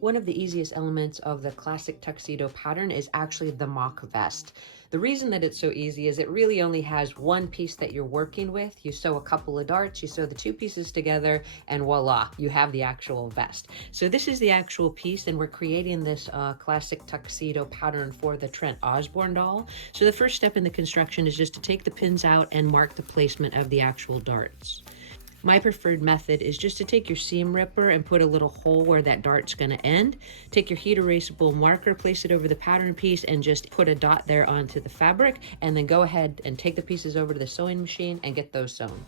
One of the easiest elements of the classic tuxedo pattern is actually the mock vest. The reason that it's so easy is it really only has one piece that you're working with. You sew a couple of darts, you sew the two pieces together, and voila, you have the actual vest. So this is the actual piece, and we're creating this classic tuxedo pattern for the Trent Osborne doll. So the first step in the construction is just to take the pins out and mark the placement of the actual darts. My preferred method is just to take your seam ripper and put a little hole where that dart's going to end. Take your heat erasable marker, place it over the pattern piece, and just put a dot there onto the fabric, and then go ahead and take the pieces over to the sewing machine and get those sewn.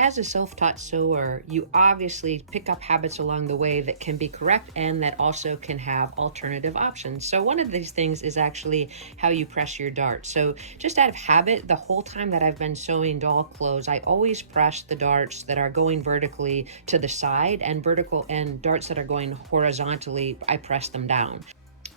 As a self-taught sewer, you obviously pick up habits along the way that can be correct and that also can have alternative options. So one of these things is actually how you press your dart. So just out of habit, the whole time that I've been sewing doll clothes, I always press the darts that are going vertically to the side, and vertical and darts that are going horizontally, I press them down.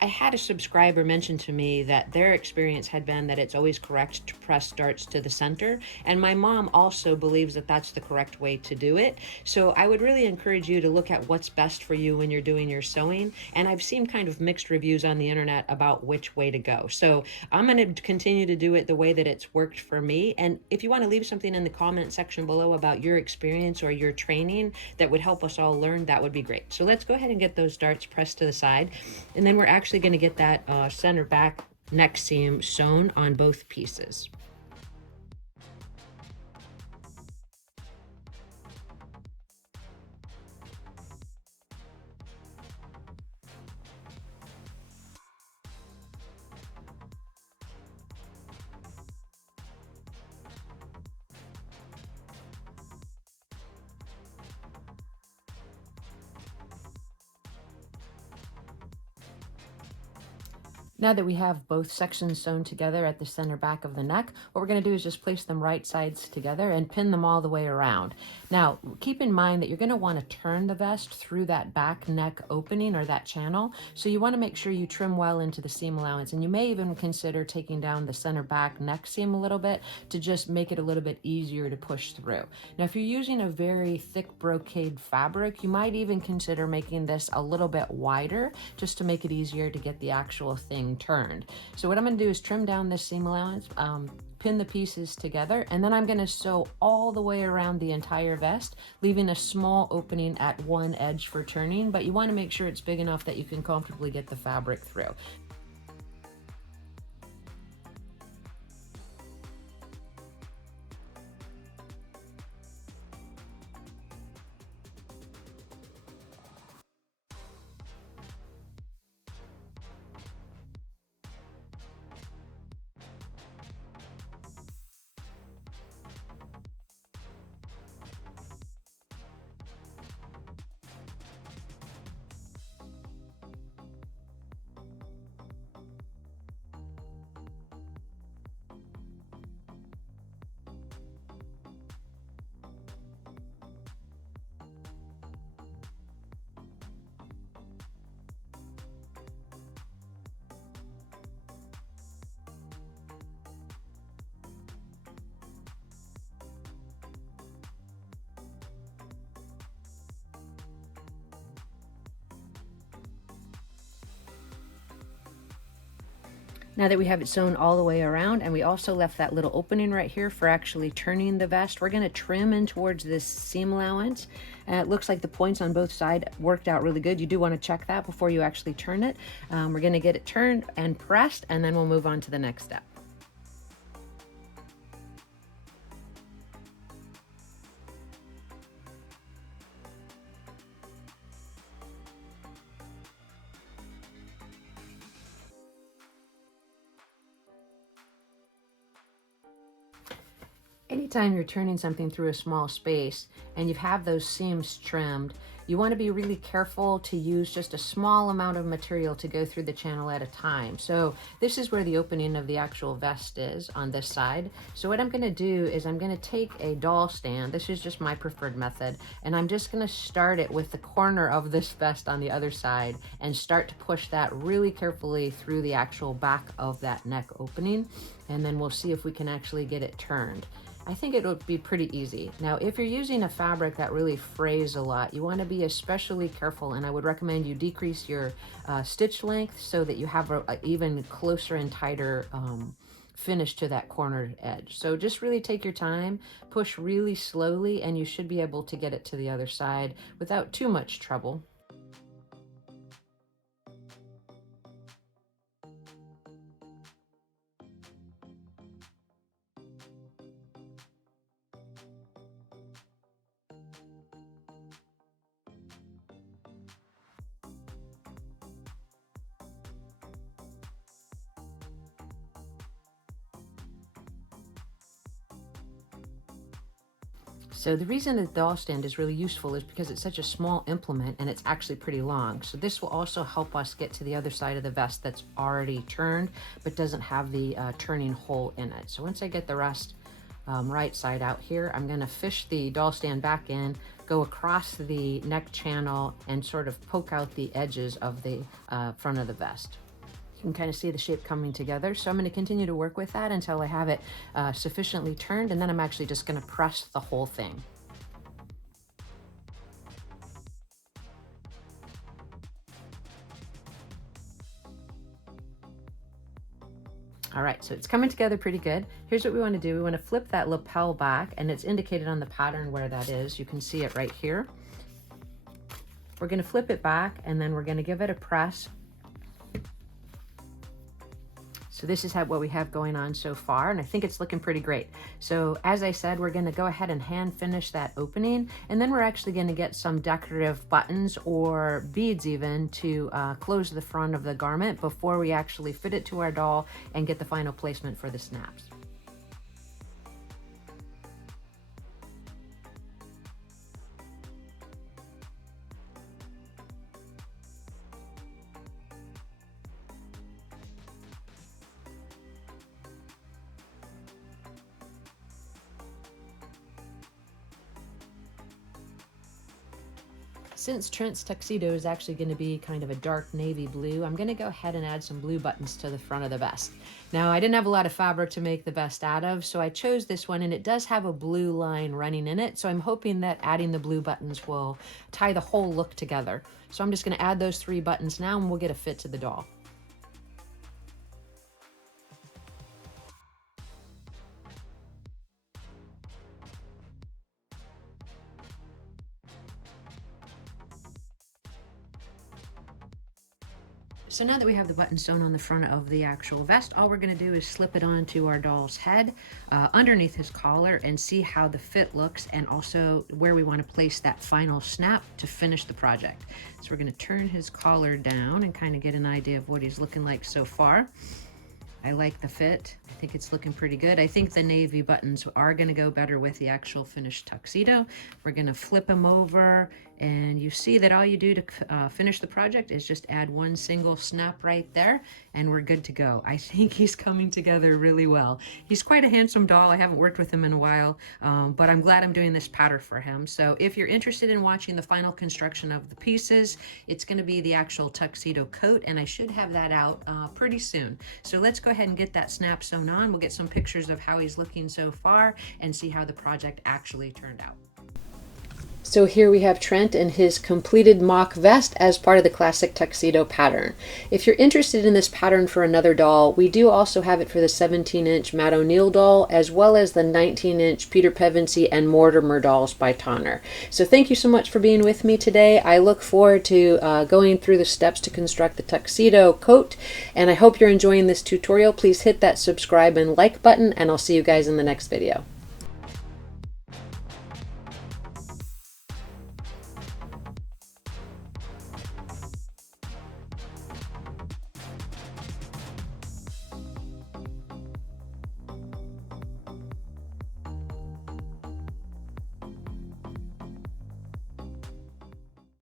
I had a subscriber mention to me that their experience had been that it's always correct to press darts to the center, and my mom also believes that that's the correct way to do it. So I would really encourage you to look at what's best for you when you're doing your sewing, and I've seen kind of mixed reviews on the internet about which way to go. So I'm going to continue to do it the way that it's worked for me, and if you want to leave something in the comment section below about your experience or your training that would help us all learn, that would be great. So let's go ahead and get those darts pressed to the side, and then we're actually going to get that center back neck seam sewn on both pieces. Now that we have both sections sewn together at the center back of the neck, what we're going to do is just place them right sides together and pin them all the way around. Now, keep in mind that you're going to want to turn the vest through that back neck opening or that channel, so you want to make sure you trim well into the seam allowance, and you may even consider taking down the center back neck seam a little bit to just make it a little bit easier to push through. Now, if you're using a very thick brocade fabric, you might even consider making this a little bit wider just to make it easier to get the actual thing turned. So what I'm going to do is trim down this seam allowance, pin the pieces together, and then I'm going to sew all the way around the entire vest, leaving a small opening at one edge for turning, but you want to make sure it's big enough that you can comfortably get the fabric through. Now that we have it sewn all the way around, and we also left that little opening right here for actually turning the vest, we're going to trim in towards this seam allowance. And it looks like the points on both sides worked out really good. You do want to check that before you actually turn it. We're going to get it turned and pressed, and then we'll move on to the next step. Anytime you're turning something through a small space and you have those seams trimmed, you want to be really careful to use just a small amount of material to go through the channel at a time. So this is where the opening of the actual vest is on this side. So what I'm going to do is I'm going to take a doll stand. This is just my preferred method. And I'm just going to start it with the corner of this vest on the other side and start to push that really carefully through the actual back of that neck opening. And then we'll see if we can actually get it turned. I think it would be pretty easy. Now, if you're using a fabric that really frays a lot, you want to be especially careful, and I would recommend you decrease your stitch length so that you have a even closer and tighter finish to that cornered edge. So just really take your time, push really slowly, and you should be able to get it to the other side without too much trouble. So the reason the doll stand is really useful is because it's such a small implement and it's actually pretty long. So this will also help us get to the other side of the vest that's already turned, but doesn't have the turning hole in it. So once I get the rest right side out here, I'm gonna fish the doll stand back in, go across the neck channel and sort of poke out the edges of the front of the vest. You can kind of see the shape coming together. So I'm going to continue to work with that until I have it sufficiently turned, and then I'm actually just going to press the whole thing. All right, so it's coming together pretty good. Here's what we want to do. We want to flip that lapel back, and it's indicated on the pattern where that is. You can see it right here. We're going to flip it back, and then we're going to give it a press. So this is what we have going on so far, and I think it's looking pretty great. So as I said, we're gonna go ahead and hand finish that opening, and then we're actually gonna get some decorative buttons or beads even to close the front of the garment before we actually fit it to our doll and get the final placement for the snaps. Since Trent's tuxedo is actually going to be kind of a dark navy blue, I'm going to go ahead and add some blue buttons to the front of the vest. Now, I didn't have a lot of fabric to make the vest out of, so I chose this one, and it does have a blue line running in it, so I'm hoping that adding the blue buttons will tie the whole look together. So I'm just going to add those 3 buttons now, and we'll get a fit to the doll. So now that we have the button sewn on the front of the actual vest, all we're going to do is slip it onto our doll's head underneath his collar and see how the fit looks, and also where we want to place that final snap to finish the project. So we're going to turn his collar down and kind of get an idea of what he's looking like so far. I like the fit. I think it's looking pretty good. I think the navy buttons are going to go better with the actual finished tuxedo. We're going to flip them over, and you see that all you do to finish the project is just add one single snap right there, and we're good to go. I think he's coming together really well. He's quite a handsome doll. I haven't worked with him in a while, but I'm glad I'm doing this pattern for him. So if you're interested in watching the final construction of the pieces, it's going to be the actual tuxedo coat, and I should have that out pretty soon. So let's go ahead and get that snap sewn on. We'll get some pictures of how he's looking so far and see how the project actually turned out. So here we have Trent in his completed mock vest as part of the classic tuxedo pattern. If you're interested in this pattern for another doll, we do also have it for the 17-inch Matt O'Neill doll, as well as the 19-inch Peter Pevensey and Mortimer dolls by Tonner. So thank you so much for being with me today. I look forward to going through the steps to construct the tuxedo coat, and I hope you're enjoying this tutorial. Please hit that subscribe and like button, and I'll see you guys in the next video.